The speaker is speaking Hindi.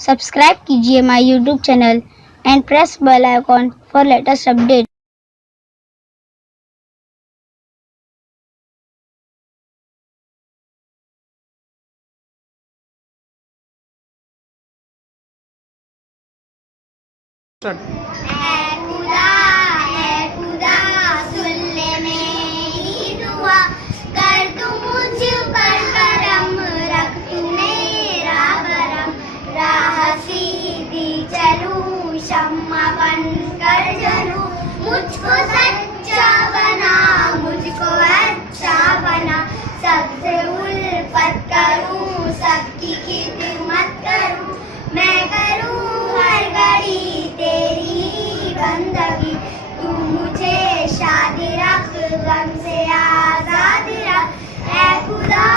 सब्सक्राइब कीजिए my YouTube channel and press bell icon for latest update. शम्मा बन कर जलूं, मुझको सच्चा बना, मुझको अच्छा बना, सबसे उल्फत करूं, सबकी खिदमत करूं, मैं करूं हर घड़ी तेरी बंदगी, तू मुझे शादी रख, गम से आजाद रख, ऐ खुदा